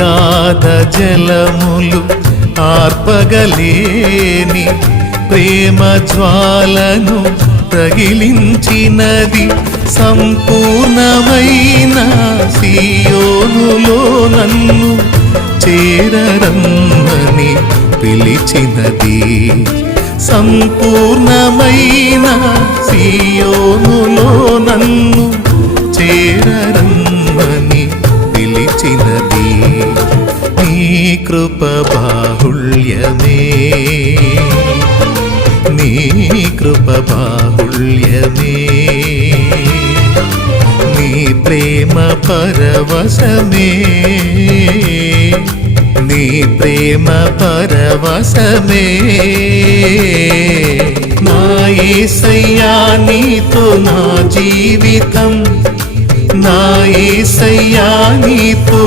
అగాధ జలములు ఆర్పగలేని ప్రేమ జ్వాలను రగిలించినది సంపూర్ణమైన సియోనులో నన్ను చేరరమ్మని పిలిచినది. సంపూర్ణమైన సియోనులో నన్ను చేరరమ్మని పిలిచినది. నీ కృప బాహుళ్యమే, నీ కృప బాహుళ్యమే, నీ ప్రేమ పరవశమే, నీ ప్రేమ పరవశమే. నా యేసయ్యా నీతో నా జీవితం, నా యేసయ్యా నీతో